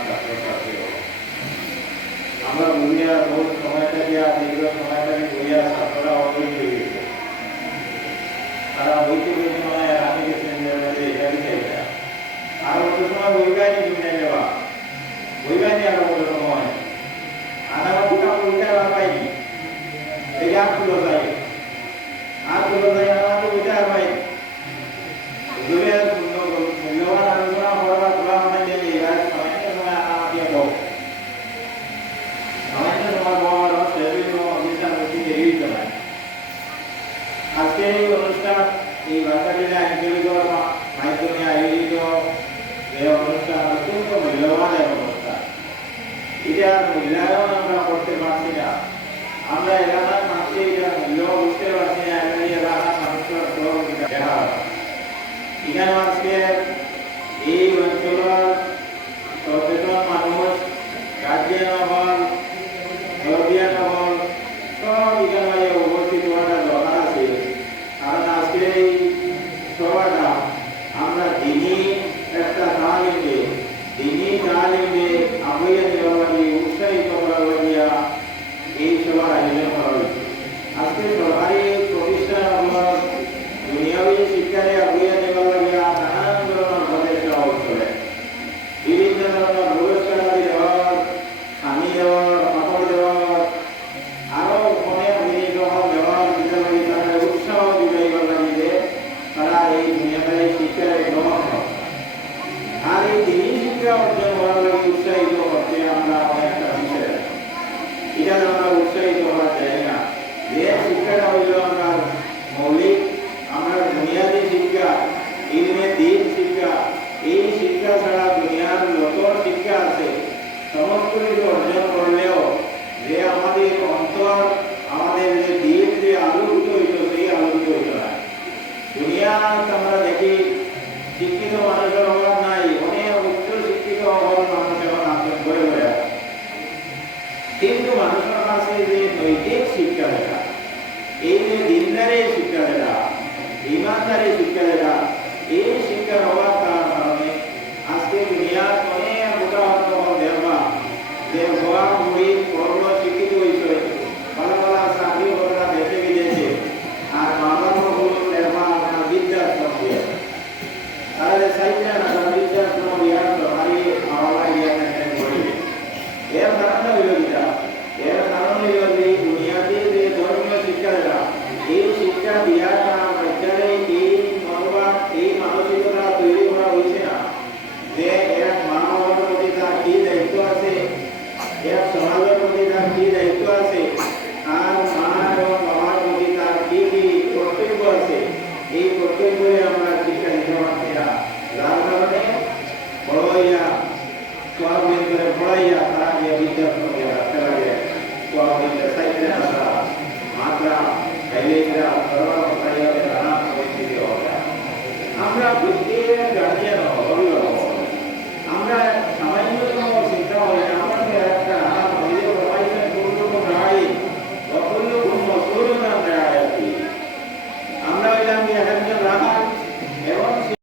ছাত্রছাত্রী আমরা বুঝিয়া বহু সময়টাকে দীর্ঘ সময়টাকে বুঝিয়া ছাত্ররা অবহিত হয়ে গেছে তারা বইতে বইতে মানে রাখে গেছেন যে এটা চাই না আর কত সময় বৈজ্ঞানিক শুনে যাওয়া বৈজ্ঞানিক আরো কত সময় আনাবাদি কাপড় আর পাইনি এই আটগুলো যায় আনাবাদি বইতে আর পাইনি দুনিয়ার মূল্যবান আলোচনা করবার তোলা মানে যে এরা সামান্য সময় আনাবাদি হোক সামান্য সময় বড় সেভিং অফিসার হচ্ছে এড়িয়ে চলায় আজকে এই অনুষ্ঠান এই বাচ্চাদের আঞ্চলিকর মাধ্যমে আয়োজিত এই অনুষ্ঠান অত্যন্ত মূল্যবান এক অনুষ্ঠান এটার মূল্যায়ন আমরা করতে পারছি না আমরা এলাকার মানুষকে এটার মূল্য বুঝতে পারছি না এলাকার মানুষের সহযোগিতা দেখা এখানে আজকে এই অঞ্চলের সচেতন মানুষ গার্জিয়ান হল গার্জিয়ান হল সব এখানে উপস্থিত হওয়াটা দরকার আছে কারণ আজকে এই সভাটা আমরা দিনই একটা তালিমে আবহাওয়া নির্বাহী উৎসাহিত করা হইয়া এই সভার আয়োজন করা হয়েছে আজকে সরকারি প্রতিষ্ঠানগুলোর দুনিয়াবী শিক্ষারে আবহাওয়া নির্বাহী নানান ধরনের প্রচেষ্টা চলে বিভিন্ন ধরনের পুরস্কার দেওয়ার পানি দেওয়ার কাপড় দেওয়ার আরো অনেক জিনিস দেওয়ার বিদ্যালয় তাদের উৎসাহ যোগাইবার লাগিয়ে তারা এই দুনিয়াদারি শিক্ষারে গ্রহণ করে আর এই দিনই শিক্ষা অর্জন করার লাগে উৎসাহিত করতে আমরা অনেকটা বিষয় এটা আমরা উৎসাহিত হওয়া যায় না যে শিক্ষাটা হইল আমরা মৌলিক আমরা দুনিয়াতে শিক্ষা ইলমে দিন শিক্ষা এই শিক্ষা ছাড়া দুনিয়ার যত শিক্ষা আছে সমস্ত কিছু অর্জন করলেও যে আমাদের অন্তর আমাদের যে দিন যে আলোকিত হইত সেই আলোকিত হইত না দুনিয়াতে আমরা দেখি শিক্ষিত মানুষের অভাব নাই অনেক উচ্চ শিক্ষিত অভাব মানুষ এখন আসেন বয়ে বয়ে কিন্তু মানুষের কাছে যে নৈতিক শিক্ষা যেটা এই যে দিনদারি শিক্ষা যেটা ইমানদারি শিক্ষা যেটা এই শিক্ষার অভাব তার কারণে আজকে দুনিয়ার অনেক উদাহরণ দেখবা যে ভুয়া মুড়ি বড় শিক্ষিত হয়েছে ভালো ভালো চাকরি করা দেশে বিদেশে আর বাবার হল দেখবা আপনার বৃদ্ধাশ্রম দিয়ে তাহলে সাইকেল না বৃদ্ধাশ্রম বিহার সরকারি আওয়ালা ইয়া করিবে এর কারণ হইল যেটা এর কারণ হইল যে দুনিয়াতে যে ধর্মীয় শিক্ষা যেটা এই শিক্ষা দিয়া বাচ্চারে এই মনোভাব এই মানসিকতা তৈরি করা হয়েছে না যে এক মানবের প্রতি তার কি দায়িত্ব আছে এক সমাজের প্রতি তার কি দায়িত্ব আছে আর মা এবং বাবার প্রতি তার কি কি কর্তব্য আছে এই কর্তব্যে আমরা শিক্ষা দিতে পারছি না যার কারণে পড়াইয়া সোয়াবিন করে পড়াইয়া তারা গিয়ে বিদ্যাশ্রমে রাখতে লাগে সোয়াবিন সাইকেলে আসা মাত্রা গাইলেরা সরল পড়াইয়া নানা পরিস্থিতি হবে আমরা প্রত্যেক গার্জিয়ান হল